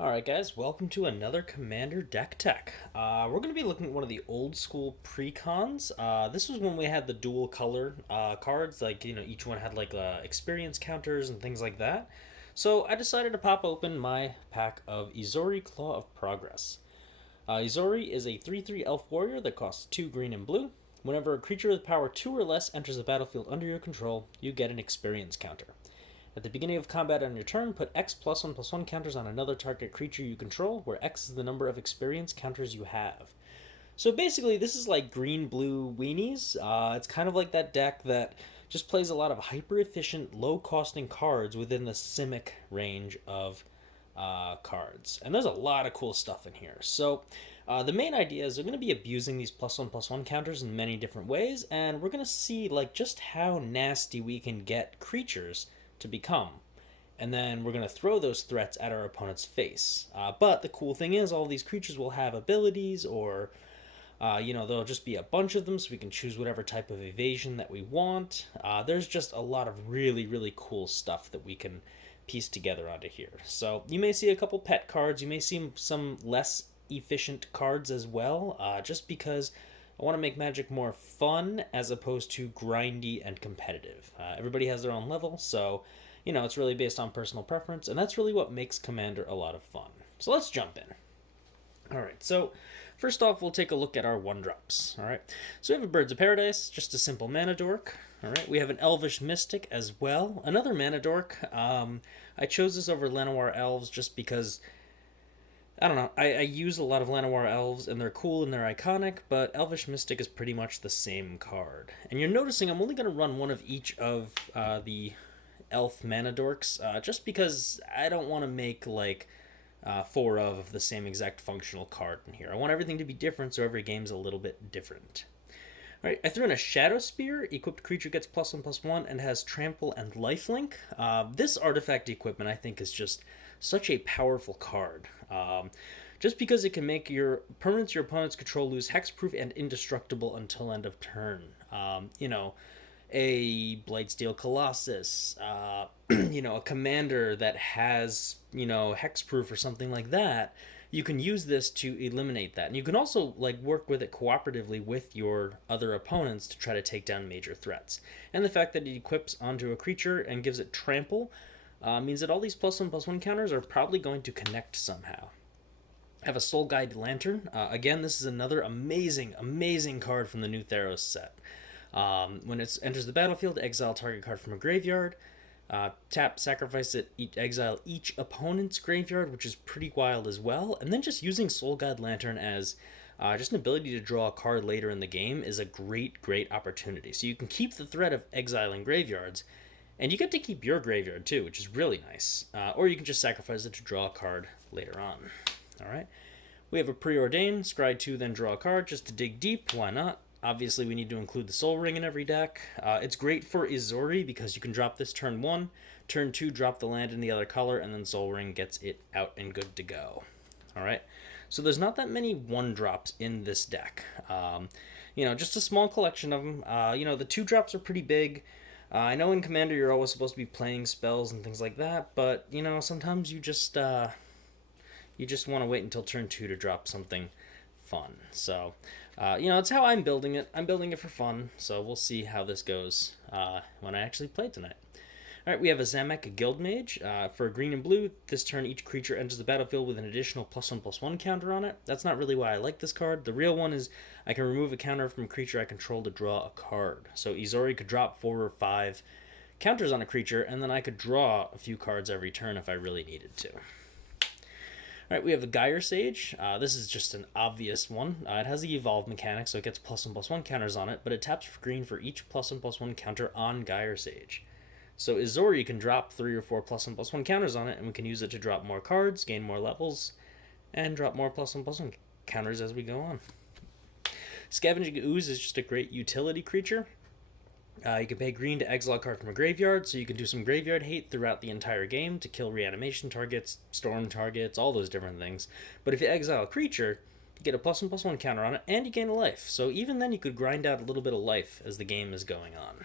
Alright guys, welcome to another Commander Deck Tech. We're going to be looking at one of the old school pre-cons. This was when we had the dual color cards, like, each one had like experience counters and things like that. So I decided to pop open my pack of Ezuri Claw of Progress. Ezuri is a 3/3 elf warrior that costs 2 green and blue. Whenever a creature with power 2 or less enters the battlefield under your control, you get an experience counter. At the beginning of combat on your turn, put X +1/+1 counters on another target creature you control, where X is the number of experience counters you have. So basically, this is like green-blue weenies. It's kind of like that deck that just plays a lot of hyper-efficient, low-costing cards within the Simic range of cards. And there's a lot of cool stuff in here. So the main idea is they're going to be abusing these +1/+1 counters in many different ways, and we're going to see like just how nasty we can get creatures to become. And then we're going to throw those threats at our opponent's face. But the cool thing is all these creatures will have abilities, or there'll just be a bunch of them, so we can choose whatever type of evasion that we want. There's just a lot of really, really cool stuff that we can piece together onto here. So you may see a couple pet cards, you may see some less efficient cards as well, just because I want to make Magic more fun as opposed to grindy and competitive. Everybody has their own level, so it's really based on personal preference, and that's really what makes Commander a lot of fun. So let's jump in. Alright, so first off, we'll take a look at our 1-drops. Alright, so we have a Birds of Paradise, just a simple mana dork. Alright, we have an Elvish Mystic as well, another mana dork. I chose this over Llanowar Elves just because I don't know. I use a lot of Llanowar Elves, and they're cool and they're iconic, but Elvish Mystic is pretty much the same card. And you're noticing I'm only going to run one of each of the Elf mana dorks, just because I don't want to make like 4 of the same exact functional card in here. I want everything to be different, so every game's a little bit different. Alright, I threw in a Shadow Spear. Equipped creature gets +1/+1 and has Trample and Lifelink. This artifact equipment, I think, is just such a powerful card. Just because it can make your permanents your opponents control lose hexproof and indestructible until end of turn. A Blightsteel Colossus, a commander that has, hexproof or something like that, you can use this to eliminate that. And you can also like work with it cooperatively with your other opponents to try to take down major threats. And the fact that it equips onto a creature and gives it trample means that all these +1/+1 counters are probably going to connect somehow. I have a Soul Guide Lantern. Again, this is another amazing, amazing card from the new Theros set. When it enters the battlefield, exile target card from a graveyard. Tap, sacrifice it, exile each opponent's graveyard, which is pretty wild as well. And then just using Soul Guide Lantern as just an ability to draw a card later in the game is a great, great opportunity. So you can keep the threat of exiling graveyards, and you get to keep your graveyard too, which is really nice. Or you can just sacrifice it to draw a card later on. Alright. We have a Preordain, scry 2, then draw a card just to dig deep. Why not? Obviously, we need to include the Soul Ring in every deck. It's great for Ezuri because you can drop this turn 1. Turn 2, drop the land in the other color, and then Soul Ring gets it out and good to go. Alright. So there's not that many 1-drops in this deck. Just a small collection of them. The 2-drops are pretty big. I know in Commander you're always supposed to be playing spells and things like that, but, sometimes you just want to wait until turn 2 to drop something fun. So, it's how I'm building it. I'm building it for fun, so we'll see how this goes when I actually play tonight. Alright, we have a Zamek Guildmage. For green and blue, this turn each creature enters the battlefield with an additional +1/+1 counter on it. That's not really why I like this card. The real one is I can remove a counter from a creature I control to draw a card. So Ezuri could drop 4 or 5 counters on a creature, and then I could draw a few cards every turn if I really needed to. Alright, we have the Gyre Sage. This is just an obvious one. It has the Evolve mechanic, so it gets +1/+1 counters on it, but it taps for green for each +1/+1 counter on Gyre Sage. So Ezuri can drop 3 or 4 +1/+1 counters on it, and we can use it to drop more cards, gain more levels, and drop more +1/+1 counters as we go on. Scavenging Ooze is just a great utility creature. You can pay green to exile a card from a graveyard, so you can do some graveyard hate throughout the entire game to kill reanimation targets, storm targets, all those different things. But if you exile a creature, you get a +1/+1 counter on it, and you gain a life. So even then you could grind out a little bit of life as the game is going on.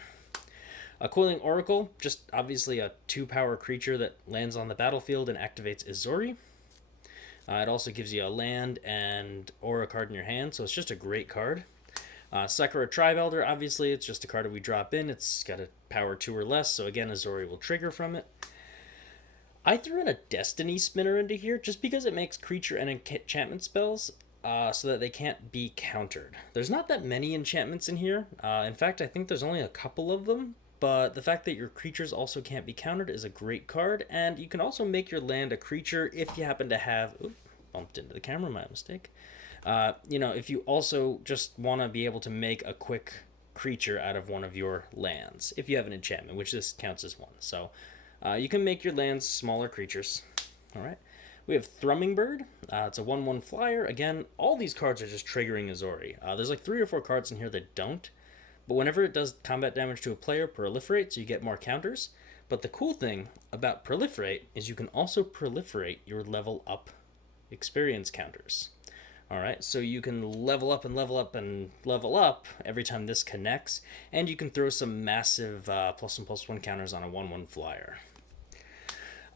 A Coiling Oracle, just obviously a 2-power creature that lands on the battlefield and activates Ezuri. It also gives you a land and or a card in your hand, so it's just a great card. Sakura Tribe Elder, obviously, it's just a card that we drop in. It's got a power 2 or less, so again, Azuri will trigger from it. I threw in a Destiny Spinner into here just because it makes creature and enchantment spells so that they can't be countered. There's not that many enchantments in here. In fact, I think there's only a couple of them, but the fact that your creatures also can't be countered is a great card, and you can also make your land a creature if you happen to have... Oops, bumped into the camera, my mistake. If you also just want to be able to make a quick creature out of one of your lands, if you have an enchantment, which this counts as one. So you can make your lands smaller creatures. All right. We have Thrumming Bird. It's a 1/1 flyer. Again, all these cards are just triggering Azuri. There's like 3 or 4 cards in here that don't. But whenever it does combat damage to a player, proliferate, so you get more counters. But the cool thing about proliferate is you can also proliferate your level up experience counters. Alright, so you can level up and level up and level up every time this connects, and you can throw some massive +1/+1 counters on a 1/1 flyer.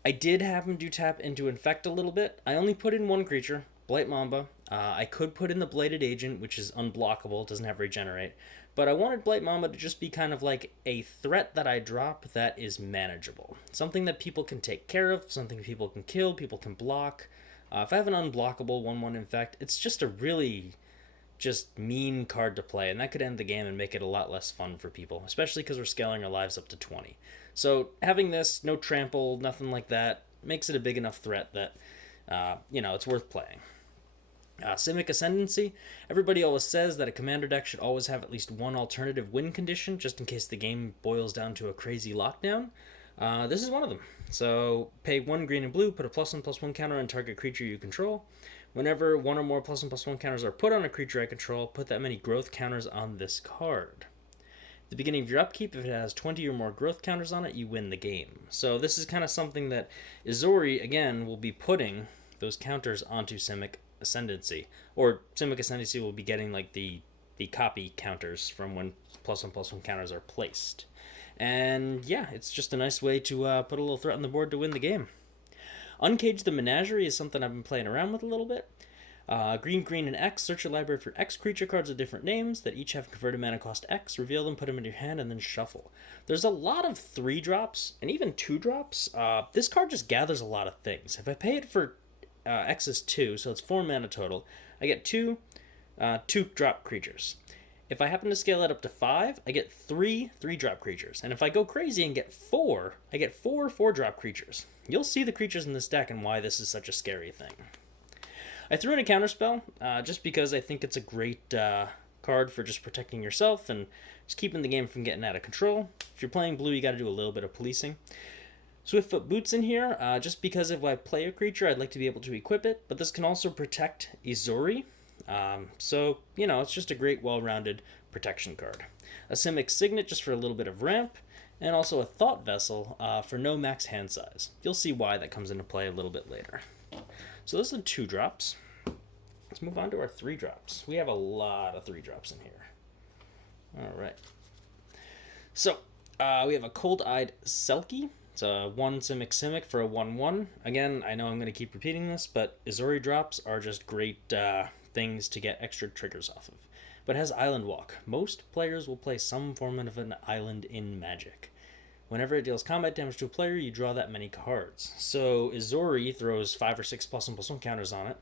I did happen to tap into Infect a little bit. I only put in one creature, Blight Mamba. I could put in the Blighted Agent, which is unblockable, it doesn't have Regenerate, but I wanted Blight Mamba to just be kind of like a threat that I drop that is manageable. Something that people can take care of, something people can kill, people can block. If I have an unblockable 1/1 Infect, it's just a really just mean card to play, and that could end the game and make it a lot less fun for people, especially because we're scaling our lives up to 20. So having this, no trample, nothing like that, makes it a big enough threat that, it's worth playing. Simic Ascendancy. Everybody always says that a commander deck should always have at least one alternative win condition, just in case the game boils down to a crazy lockdown. This is one of them. So pay 1 green and blue, put a +1/+1 counter on target creature you control. Whenever 1 or more +1/+1 counters are put on a creature I control, put that many growth counters on this card. At the beginning of your upkeep, if it has 20 or more growth counters on it, you win the game. So this is kind of something that Ezuri, again, will be putting those counters onto Simic Ascendancy. Or Simic Ascendancy will be getting like the copy counters from when +1/+1 counters are placed. And yeah, it's just a nice way to put a little threat on the board to win the game. Uncage the Menagerie is something I've been playing around with a little bit. Green, and X. Search your library for X creature cards with different names that each have converted mana cost X. Reveal them, put them in your hand, and then shuffle. There's a lot of 3-drops and even 2-drops. This card just gathers a lot of things. If I pay it for X is 2, so it's 4 mana total, I get 2 2-drop creatures. If I happen to scale that up to 5, I get 3 3-drop creatures. And if I go crazy and get 4, I get 4 4-drop creatures. You'll see the creatures in this deck and why this is such a scary thing. I threw in a counterspell just because I think it's a great card for just protecting yourself and just keeping the game from getting out of control. If you're playing blue, you got to do a little bit of policing. Swiftfoot Boots in here, just because if I play a creature, I'd like to be able to equip it, but this can also protect Ezuri. It's just a great, well-rounded protection card. A Simic Signet just for a little bit of ramp, and also a Thought Vessel for no max hand size. You'll see why that comes into play a little bit later. So those are the 2-drops. Let's move on to our 3-drops. We have a lot of 3-drops in here. All right. So we have a Cold-Eyed Selkie. It's a 1 Simic for a 1/1. Again, I know I'm going to keep repeating this, but Azuri drops are just great things to get extra triggers off of. But it has Island Walk. Most players will play some form of an island in Magic. Whenever it deals combat damage to a player, you draw that many cards. So Ezuri throws 5 or 6 +1/+1 counters on it.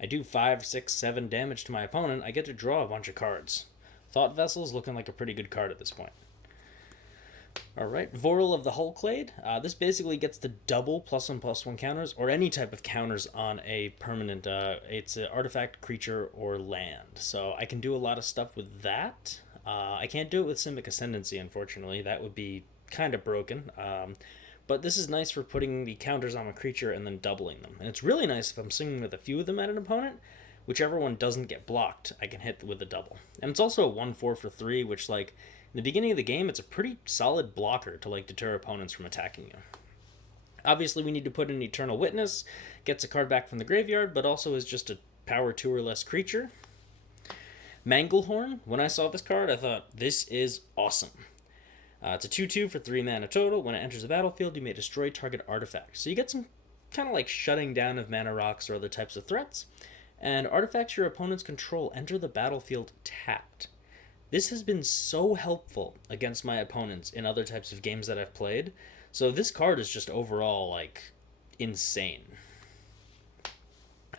I do 5, 6, 7 damage to my opponent. I get to draw a bunch of cards. Thought Vessel is looking like a pretty good card at this point. Alright, Vorel of the Hulklade. This basically gets to double +1/+1 counters, or any type of counters on a permanent, it's an artifact, creature, or land. So I can do a lot of stuff with that. I can't do it with Simic Ascendancy, unfortunately. That would be kind of broken. But this is nice for putting the counters on a creature and then doubling them. And it's really nice if I'm swinging with a few of them at an opponent. Whichever one doesn't get blocked, I can hit with a double. And it's also a 1/4 for 3, which, like, in the beginning of the game, it's a pretty solid blocker to, like, deter opponents from attacking you. Obviously, we need to put in Eternal Witness. Gets a card back from the graveyard, but also is just a power 2 or less creature. Manglehorn. When I saw this card, I thought, this is awesome. It's a 2/2 for 3 mana total. When it enters the battlefield, you may destroy target artifact. So you get some kind of like shutting down of mana rocks or other types of threats. And artifacts your opponents control enter the battlefield tapped. This has been so helpful against my opponents in other types of games that I've played. So this card is just overall like insane.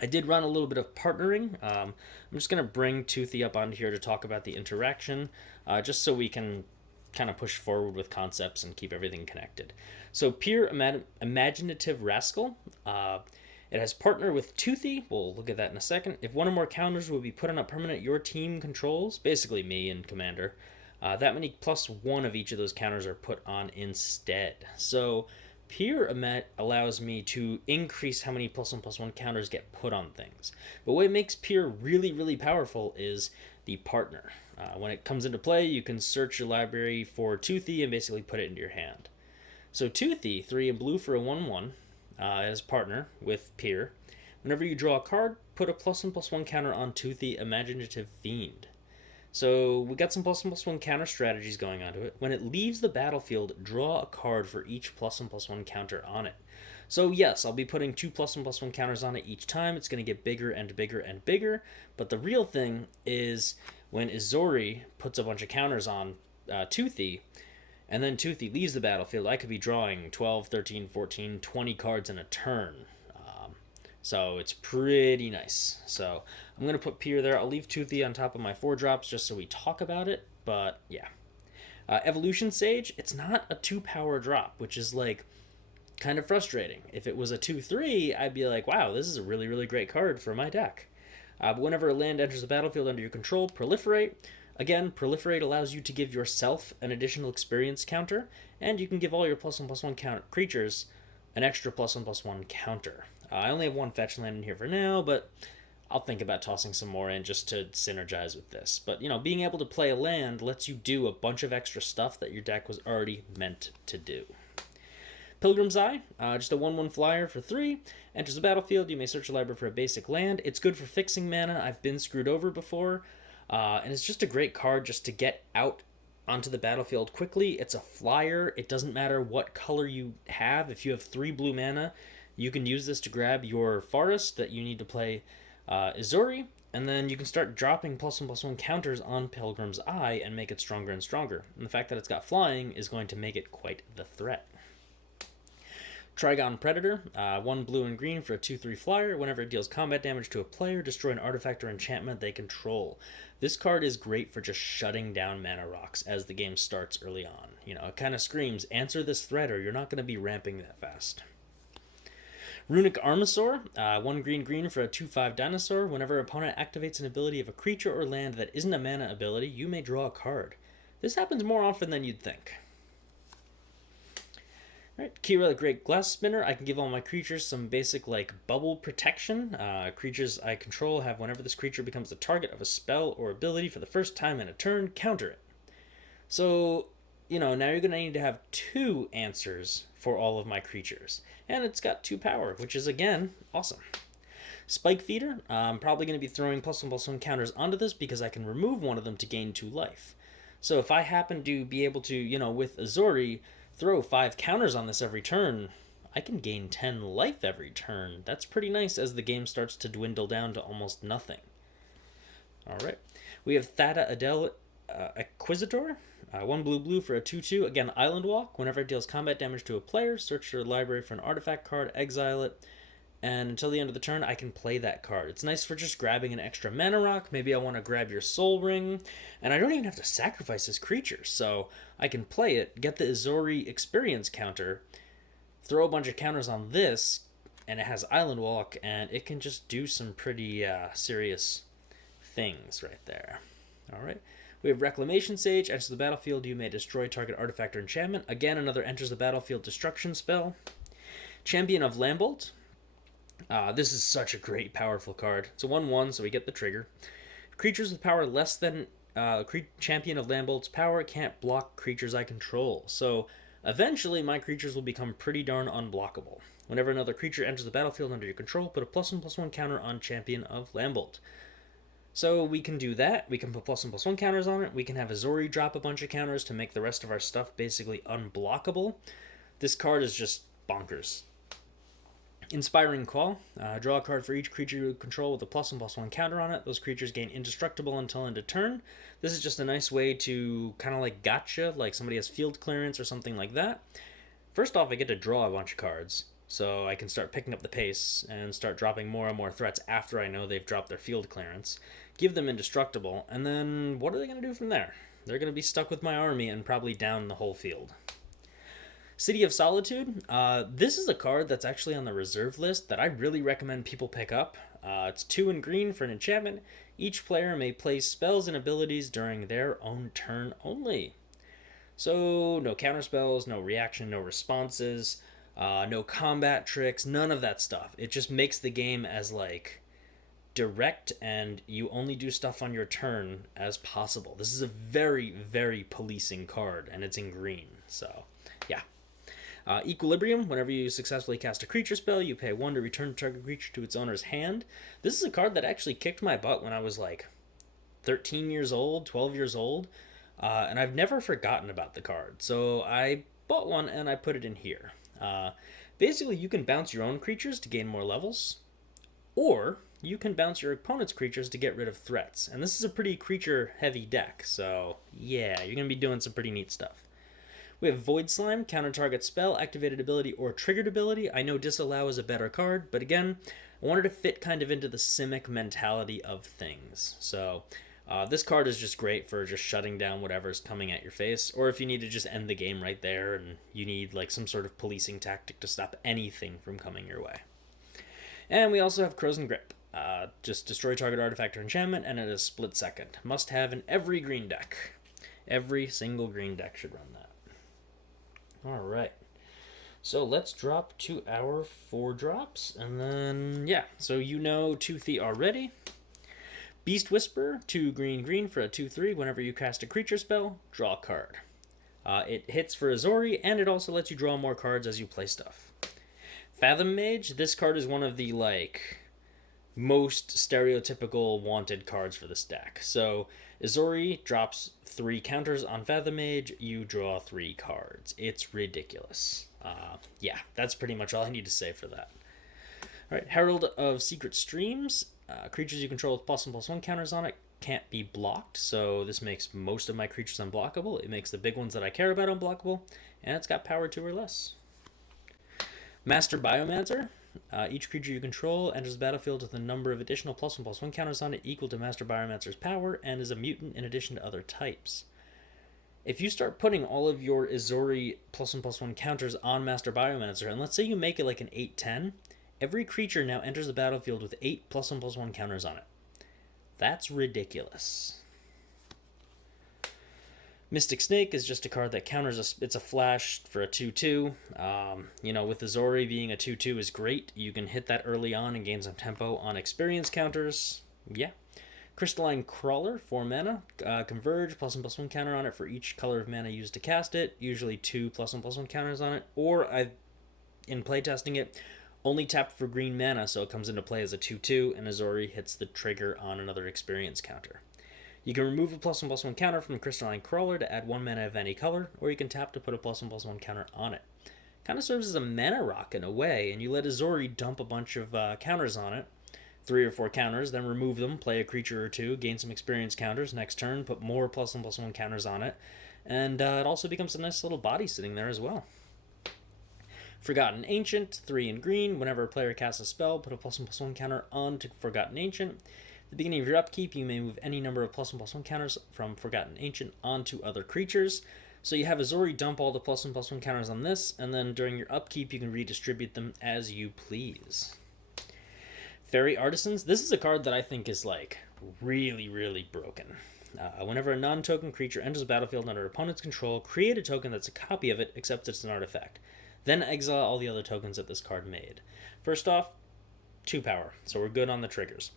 I did run a little bit of partnering. I'm just going to bring Toothy up onto here to talk about the interaction, just so we can kind of push forward with concepts and keep everything connected. So Pure Imaginative Rascal, it has partner with Toothy. We'll look at that in a second. If one or more counters will be put on a permanent your team controls, basically me and Commander, that many +1 of each of those counters are put on instead. So Peer allows me to increase how many +1/+1 counters get put on things. But what makes Peer really, really powerful is the partner. When it comes into play, you can search your library for Toothy and basically put it into your hand. So Toothy, 3 in blue for a 1/1, as partner with Peer. Whenever you draw a card, put a +1/+1 counter on Toothy Imaginative Fiend. So we got some +1/+1 counter strategies going onto it. When it leaves the battlefield, draw a card for each +1/+1 counter on it. So yes, I'll be putting 2 +1/+1 counters on it each time. It's going to get bigger and bigger and bigger. But the real thing is when Ezuri puts a bunch of counters on Toothy, and then Toothy leaves the battlefield, I could be drawing 12, 13, 14, 20 cards in a turn. So it's pretty nice. So I'm going to put Peer there. I'll leave Toothy on top of my 4-drops just so we talk about it. But yeah. Evolution Sage, it's not a 2-power drop, which is like kind of frustrating. If it was a 2/3, I'd be like, wow, this is a really, really great card for my deck. But whenever a land enters the battlefield under your control, Proliferate. Again, Proliferate allows you to give yourself an additional experience counter, and you can give all your +1/+1 creatures an extra +1/+1 counter. I only have 1 fetch land in here for now, but I'll think about tossing some more in just to synergize with this. But, being able to play a land lets you do a bunch of extra stuff that your deck was already meant to do. Pilgrim's Eye, just a 1/1 flyer for 3. Enters the battlefield, you may search your library for a basic land. It's good for fixing mana. I've been screwed over before. And it's just a great card just to get out onto the battlefield quickly. It's a flyer. It doesn't matter what color you have. If you have 3 blue mana, you can use this to grab your forest that you need to play Ezuri, and then you can start dropping +1/+1 counters on Pilgrim's Eye and make it stronger and stronger. And the fact that it's got flying is going to make it quite the threat. Trigon Predator, 1 blue and green for a 2/3 flyer. Whenever it deals combat damage to a player, destroy an artifact or enchantment they control. This card is great for just shutting down mana rocks as the game starts early on. It kind of screams, answer this threat or you're not going to be ramping that fast. Runic Armasaur, 1 green for a 2/5 dinosaur. Whenever an opponent activates an ability of a creature or land that isn't a mana ability, you may draw a card. This happens more often than you'd think. Alright, Kira the Great Glass Spinner. I can give all my creatures some basic bubble protection. Creatures I control have whenever this creature becomes the target of a spell or ability for the first time in a turn, counter it. So, now you're going to need to have 2 answers for all of my creatures. And it's got 2 power, which is, again, awesome. Spike Feeder. I'm probably going to be throwing +1/+1 counters onto this because I can remove one of them to gain 2 life. So if I happen to be able to, with Azuri, throw 5 counters on this every turn, I can gain 10 life every turn. That's pretty nice as the game starts to dwindle down to almost nothing. Alright. We have Thada Adel Acquisitor. 1 blue for a 2/2. Again, Island Walk. Whenever it deals combat damage to a player, search your library for an artifact card, exile it, and until the end of the turn, I can play that card. It's nice for just grabbing an extra mana rock. Maybe I want to grab your Soul Ring, and I don't even have to sacrifice this creature, so I can play it, get the Azuri experience counter, throw a bunch of counters on this, and it has Island Walk, and it can just do some pretty serious things right there. Alright. We have Reclamation Sage. Enters the battlefield, you may destroy target artifact or enchantment. Again, another enters the battlefield destruction spell. Champion of Lambolt. This is such a great, powerful card. It's a 1/1, so we get the trigger. Creatures with power less than Champion of Lambolt's power can't block creatures I control. So eventually, my creatures will become pretty darn unblockable. Whenever another creature enters the battlefield under your control, put a +1/+1 counter on Champion of Lambolt. So we can do that. We can put +1/+1 counters on it. We can have Azuri drop a bunch of counters to make the rest of our stuff basically unblockable. This card is just bonkers. Inspiring Call. Draw a card for each creature you control with a +1/+1 counter on it. Those creatures gain indestructible until end of turn. This is just a nice way to kind of like gotcha, like somebody has field clearance or something like that. First off, I get to draw a bunch of cards, so I can start picking up the pace and start dropping more and more threats after I know they've dropped their field clearance. Give them indestructible, and then what are they going to do from there? They're going to be stuck with my army and probably down the whole field. City of Solitude. This is a card that's actually on the reserve list that I really recommend people pick up. It's 2 in green for an enchantment. Each player may place spells and abilities during their own turn only. So, no counter spells, no reaction, no responses, no combat tricks, none of that stuff. It just makes the game as, like, direct and you only do stuff on your turn as possible. This is a very, very policing card, and it's in green. So, yeah. Equilibrium. Whenever you successfully cast a creature spell, you pay 1 to return the target creature to its owner's hand. This is a card that actually kicked my butt when I was like 13 years old, 12 years old, and I've never forgotten about the card. So I bought one and I put it in here. Basically, you can bounce your own creatures to gain more levels, or you can bounce your opponent's creatures to get rid of threats. And this is a pretty creature-heavy deck, so yeah, you're going to be doing some pretty neat stuff. We have Void Slime, counter target spell, activated ability, or triggered ability. I know Disallow is a better card, but again, I wanted to fit kind of into the Simic mentality of things. So this card is just great for just shutting down whatever's coming at your face, or if you need to just end the game right there and you need like some sort of policing tactic to stop anything from coming your way. And we also have Crozen Grip. Just destroy target artifact or enchantment, and it is split second. Must have in every green deck. Every single green deck should run that. Alright, so let's drop to our 4 drops, and then, yeah, so you know Toothy already. Beast Whisper, 2 green for a 2/3. Whenever you cast a creature spell, draw a card. It hits for Azuri, and it also lets you draw more cards as you play stuff. Fathom Mage, this card is one of the, like, most stereotypical wanted cards for this deck. So Ezuri drops 3 counters on Fathom Mage, you draw 3 cards. It's ridiculous. Yeah, that's pretty much all I need to say for that. Alright, Herald of Secret Streams. Creatures you control with +1/+1 counters on it can't be blocked, so this makes most of my creatures unblockable. It makes the big ones that I care about unblockable, and it's got power 2 or less. Master Biomancer. Each creature you control enters the battlefield with a number of additional +1/+1 counters on it equal to Master Biomancer's power and is a mutant in addition to other types. If you start putting all of your Ezuri +1/+1 counters on Master Biomancer, and let's say you make it like an 8/10, every creature now enters the battlefield with 8 +1/+1 counters on it. That's ridiculous. Mystic Snake is just a card that counters it's a flash for a 2/2. With Azuri being a 2/2 is great. You can hit that early on and gain some tempo on experience counters. Yeah. Crystalline Crawler, 4 mana. Converge, +1/+1 counter on it for each color of mana used to cast it. Usually 2 +1/+1 counters on it. Or, in playtesting it, only tap for green mana, so it comes into play as a 2/2, and Azuri hits the trigger on another experience counter. You can remove a +1/+1 counter from the Crystalline Crawler to add 1 mana of any color, or you can tap to put a +1/+1 counter on it. Kind of serves as a mana rock in a way, and you let Azuri dump a bunch of counters on it, 3 or 4 counters, then remove them, play a creature or 2, gain some experience counters, next turn put more +1/+1 counters on it, and it also becomes a nice little body sitting there as well. Forgotten Ancient, 3 in green. Whenever a player casts a spell, put a +1/+1 counter on to Forgotten Ancient. At the beginning of your upkeep, you may move any number of +1/+1 counters from Forgotten Ancient onto other creatures. So you have Azuri dump all the +1/+1 counters on this, and then during your upkeep, you can redistribute them as you please. Fairy Artisans. This is a card that I think is, like, really, really broken. Whenever a non-token creature enters the battlefield under opponent's control, create a token that's a copy of it, except it's an artifact. Then exile all the other tokens that this card made. First off, 2 power, so we're good on the triggers.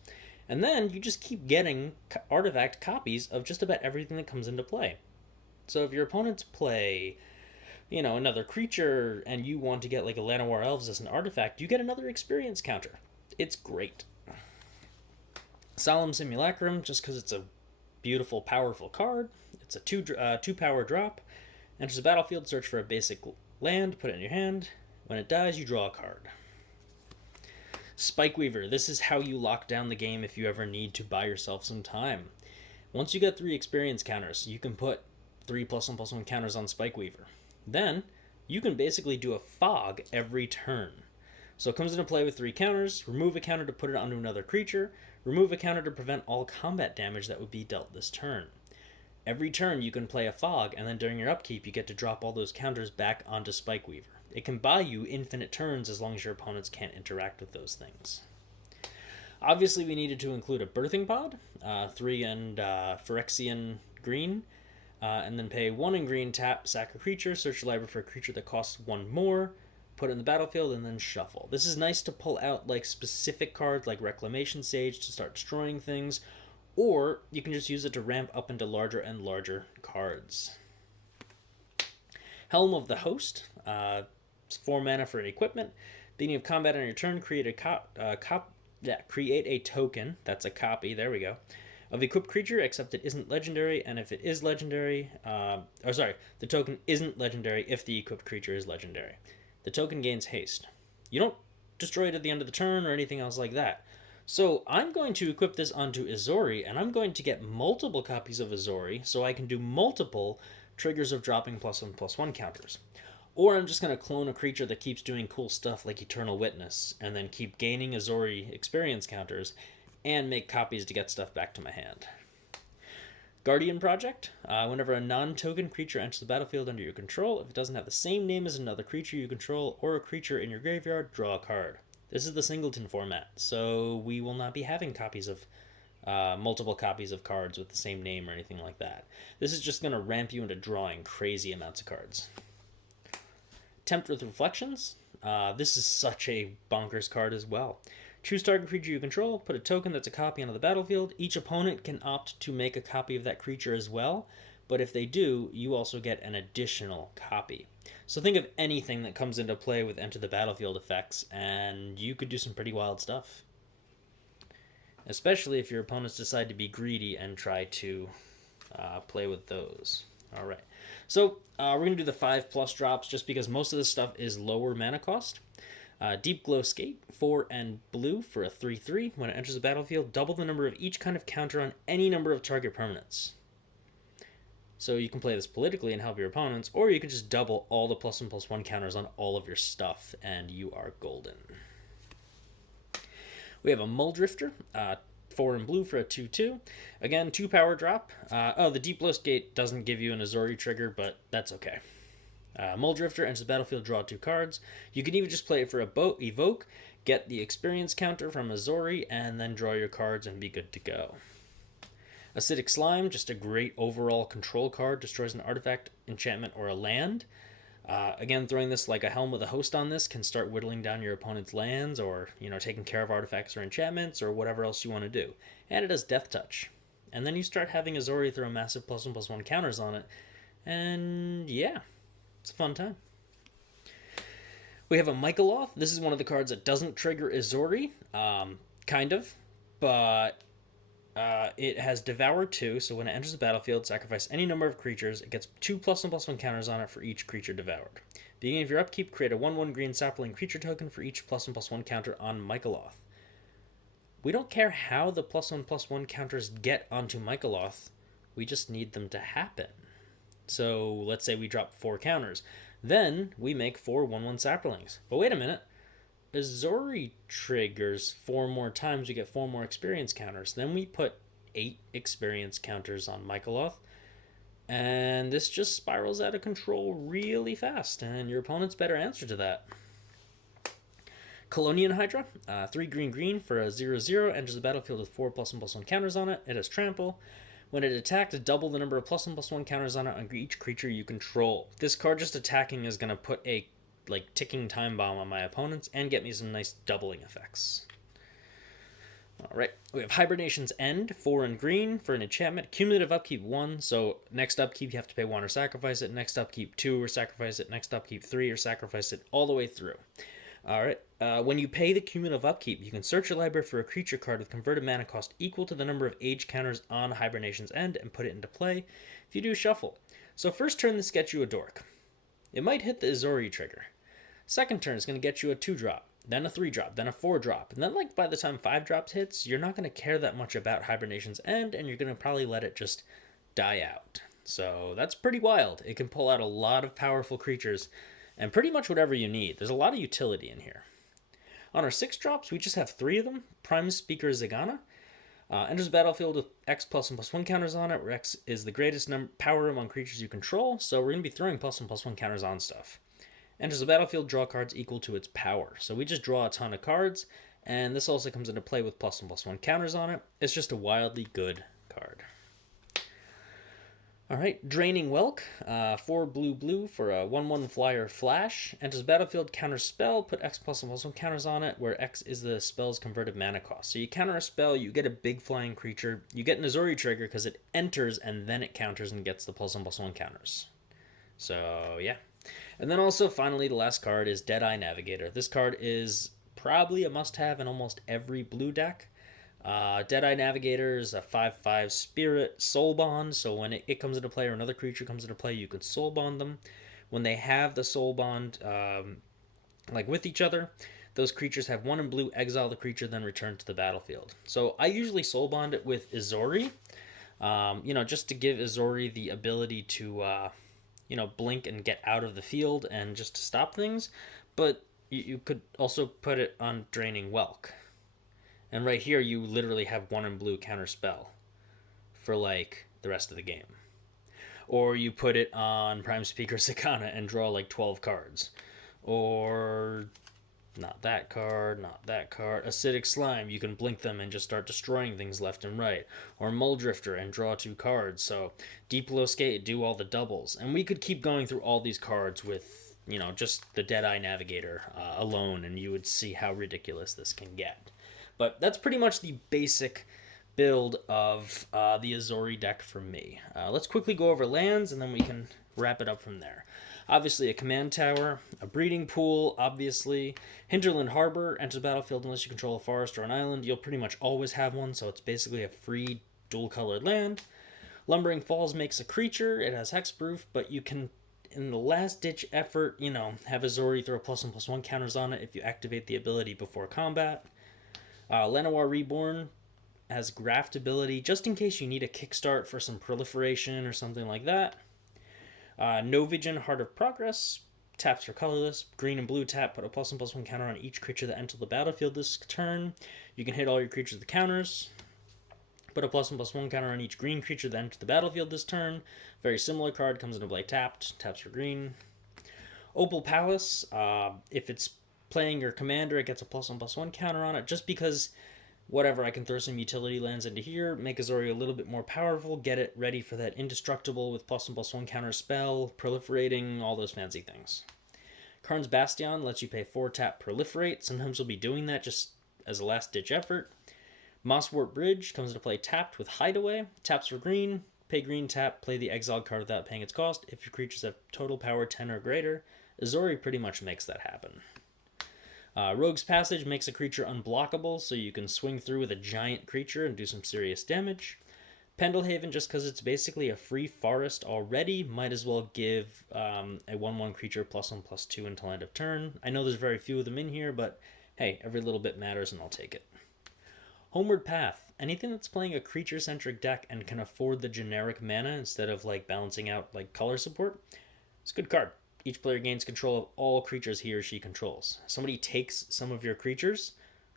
And then you just keep getting artifact copies of just about everything that comes into play. So if your opponents play, another creature, and you want to get like a Llanowar Elves as an artifact, you get another experience counter. It's great. Solemn Simulacrum, just because it's a beautiful, powerful card. It's a 2 power drop. Enters the battlefield, search for a basic land, put it in your hand. When it dies, you draw a card. Spike Weaver, this is how you lock down the game if you ever need to buy yourself some time. Once you get 3 experience counters, you can put 3 +1/+1 counters on Spike Weaver. Then, you can basically do a fog every turn. So it comes into play with 3 counters, remove a counter to put it onto another creature, remove a counter to prevent all combat damage that would be dealt this turn. Every turn you can play a fog, and then during your upkeep you get to drop all those counters back onto Spike Weaver. It can buy you infinite turns as long as your opponents can't interact with those things. Obviously we needed to include a Birthing Pod, 3 and Phyrexian green, and then pay 1 in green, tap, sack a creature, search your library for a creature that costs 1 more, put it in the battlefield, and then shuffle. This is nice to pull out like specific cards like Reclamation Sage to start destroying things, or you can just use it to ramp up into larger and larger cards. Helm of the Host, 4 mana for an equipment. Beginning of combat on your turn, create a token, that's a copy, there we go, of equipped creature, except it isn't legendary, and if it is legendary, the token isn't legendary if the equipped creature is legendary. The token gains haste. You don't destroy it at the end of the turn or anything else like that. So I'm going to equip this onto Ezuri, and I'm going to get multiple copies of Ezuri so I can do multiple triggers of dropping +1/+1 counters. Or I'm just going to clone a creature that keeps doing cool stuff like Eternal Witness, and then keep gaining Ezuri experience counters, and make copies to get stuff back to my hand. Guardian Project. Whenever a non-token creature enters the battlefield under your control, if it doesn't have the same name as another creature you control or a creature in your graveyard, draw a card. This is the singleton format, so we will not be having copies of multiple copies of cards with the same name or anything like that. This is just going to ramp you into drawing crazy amounts of cards. Tempt with Reflections. This is such a bonkers card as well. Choose target creature you control, put a token that's a copy onto the battlefield. Each opponent can opt to make a copy of that creature as well, but if they do, you also get an additional copy. So think of anything that comes into play with Enter the Battlefield effects, and you could do some pretty wild stuff. Especially if your opponents decide to be greedy and try to play with those. Alright, so we're going to do the 5+ drops just because most of this stuff is lower mana cost. Deep Glow Skate, 4 and blue for a 3/3. When it enters the battlefield, double the number of each kind of counter on any number of target permanents. So you can play this politically and help your opponents, or you can just double all the +1/+1 counters on all of your stuff, and you are golden. We have a Muldrifter, 4 and blue for a 2/2. Again, 2 power drop. The Deep Glow Skate doesn't give you an Azuri trigger, but that's okay. Muldrifter enters the battlefield, draw 2 cards. You can even just play it for a evoke, get the experience counter from Azuri, and then draw your cards and be good to go. Acidic Slime, just a great overall control card, destroys an artifact, enchantment, or a land. Again, throwing this like a Helm with a Host on this can start whittling down your opponent's lands, or taking care of artifacts or enchantments, or whatever else you want to do. And it has Death Touch. And then you start having Azuri throw massive +1/+1 counters on it, and yeah, it's a fun time. We have a Michaeloth. This is one of the cards that doesn't trigger Azuri, kind of, but it has Devour 2, so when it enters the battlefield, sacrifice any number of creatures. It gets 2 +1/+1 counters on it for each creature devoured. Beginning of your upkeep, create a 1/1 green sapling creature token for each +1/+1 counter on Michaeloth. We don't care how the +1/+1 counters get onto Michaeloth, we just need them to happen. So let's say we drop 4 counters. Then we make 4 1/1 saplings. But wait a minute. Azuri triggers 4 more times, we get 4 more experience counters. Then we put 8 experience counters on Michaeloth, and this just spirals out of control really fast, and your opponents better answer to that. Colonian Hydra, 3 green for a 0/0, enters the battlefield with 4 +1/+1 counters on it. It has Trample. When it attacks, double the number of +1/+1 counters on it on each creature you control. This card just attacking is going to put a ticking time bomb on my opponents and get me some nice doubling effects. Alright, we have Hibernation's End, 4 and green for an enchantment. Cumulative upkeep 1, so next upkeep you have to pay 1 or sacrifice it, next upkeep 2 or sacrifice it, next upkeep 3 or sacrifice it, all the way through. Alright, when you pay the cumulative upkeep, you can search your library for a creature card with converted mana cost equal to the number of age counters on Hibernation's End and put it into play. If you do, shuffle. So first turn, this gets you a Dork. It might hit the Ezuri trigger. Second turn is going to get you a 2-drop. then a 3-drop, then a 4-drop. And then, like, by the time 5 drops hits, you're not going to care that much about Hibernation's End, and you're going to probably let it just die out. So that's pretty wild. It can pull out a lot of powerful creatures and pretty much whatever you need. There's a lot of utility in here. On our 6 drops, we just have 3 of them. Prime Speaker Zagana. Enters the battlefield with X +1/+1 counters on it, where X is the greatest power among creatures you control, so we're going to be throwing +1/+1 counters on stuff. Enters the battlefield, draw cards equal to its power. So we just draw a ton of cards, and this also comes into play with +1/+1 counters on it. It's just a wildly good card. Alright, Draining Welk, 4 blue for a 1/1 flyer flash. Enters battlefield, counter spell, put X +1/+1 counters on it, where X is the spell's converted mana cost. So you counter a spell, you get a big flying creature, you get an Azuri trigger because it enters and then it counters and gets the +1/+1 counters. So yeah. And then also, finally, the last card is Deadeye Navigator. This card is probably a must-have in almost every blue deck. Deadeye Navigator is a 5/5 Spirit Soul Bond, so when it comes into play or another creature comes into play, you can Soul Bond them. When they have the Soul Bond like with each other, those creatures have 1 in blue, exile the creature, then return to the battlefield. So I usually Soul Bond it with Ezuri, just to give Ezuri the ability to blink and get out of the field and just to stop things. But you could also put it on Draining Welk. And right here, you literally have 1 in blue counter spell for, like, the rest of the game. Or you put it on Prime Speaker Sakana and draw, like, 12 cards. Or not that card, not that card. Acidic Slime, you can blink them and just start destroying things left and right. Or Muldrifter and draw 2 cards. So Deep Below Skate, do all the doubles. And we could keep going through all these cards with, just the Deadeye Navigator alone, and you would see how ridiculous this can get. But that's pretty much the basic build of the Azuri deck for me. Let's quickly go over lands, and then we can wrap it up from there. Obviously, a command tower, a breeding pool, obviously. Hinterland Harbor, enters the battlefield unless you control a forest or an island. You'll pretty much always have one, so it's basically a free dual-colored land. Lumbering Falls makes a creature. It has hexproof, but you can, in the last-ditch effort, have Azuri throw +1/+1 counters on it if you activate the ability before combat. Llanowar Reborn has graft ability, just in case you need a kickstart for some proliferation or something like that. Novigen Heart of Progress, taps for colorless, green and blue tap, put a +1/+1 counter on each creature that enters the battlefield this turn. You can hit all your creatures with counters. Put a +1/+1 counter on each green creature that enters the battlefield this turn. Very similar card, comes into play tapped, taps for green. Opal Palace, if it's playing your commander, it gets a +1/+1 counter on it, just because whatever, I can throw some utility lands into here, make Azuri a little bit more powerful, get it ready for that indestructible with +1/+1 counter spell, proliferating, all those fancy things. Karn's Bastion lets you pay 4 tap proliferate. Sometimes we'll be doing that just as a last ditch effort. Mosswort Bridge comes into play tapped with Hideaway, taps for green, pay green tap, play the exiled card without paying its cost. If your creatures have total power 10 or greater, Azuri pretty much makes that happen. Rogue's Passage makes a creature unblockable, so you can swing through with a giant creature and do some serious damage. Pendelhaven, just because it's basically a free forest already, might as well give a 1/1 creature +1/+2 until end of turn. I know there's very few of them in here, but hey, every little bit matters and I'll take it. Homeward Path. Anything that's playing a creature-centric deck and can afford the generic mana instead of balancing out color support, it's a good card. Each player gains control of all creatures he or she controls. Somebody takes some of your creatures,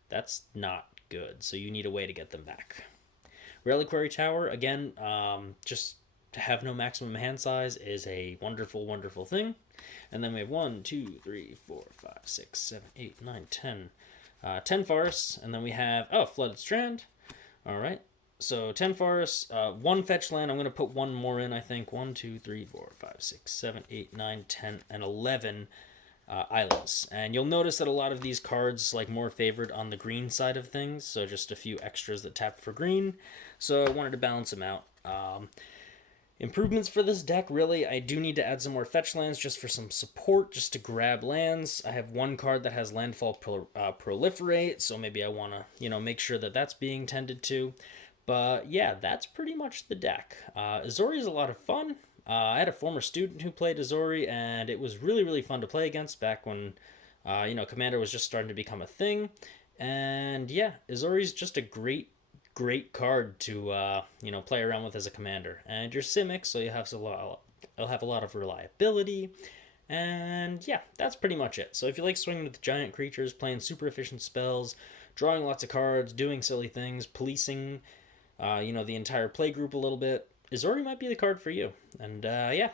that's not good, so you need a way to get them back. Reliquary Tower, again, just to have no maximum hand size is a wonderful, wonderful thing. And then we have 1, 2, 3, 4, 5, 6, 7, 8, 9, 10. 10 forests, and then we have, Flooded Strand. Alright, so 10 forests, 1 fetch land. I'm going to put 1 more in, I think. 1, 2, 3, 4, 5, 6, 7, 8, 9, 10, and 11 islands. And you'll notice that a lot of these cards more favored on the green side of things, so just a few extras that tap for green. So I wanted to balance them out. Improvements for this deck, really, I do need to add some more fetch lands just for some support, just to grab lands. I have 1 card that has Landfall Proliferate, so maybe I want to, make sure that that's being tended to. But yeah, that's pretty much the deck. Azuri is a lot of fun. I had a former student who played Azuri, and it was really, really fun to play against back when Commander was just starting to become a thing. And yeah, Azuri's just a great card to play around with as a commander. And you're Simic, so you'll have a lot of reliability. And yeah, that's pretty much it. So if you like swinging with giant creatures, playing super efficient spells, drawing lots of cards, doing silly things, policing, the entire play group a little bit, Azuri might be the card for you. And yeah,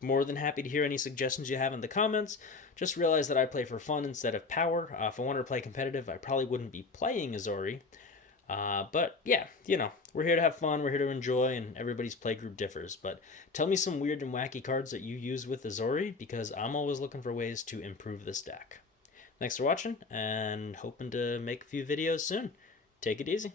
more than happy to hear any suggestions you have in the comments. Just realize that I play for fun instead of power. If I wanted to play competitive, I probably wouldn't be playing Azuri. But yeah, we're here to have fun, we're here to enjoy, and everybody's playgroup differs. But tell me some weird and wacky cards that you use with Azuri, because I'm always looking for ways to improve this deck. Thanks for watching, and hoping to make a few videos soon. Take it easy.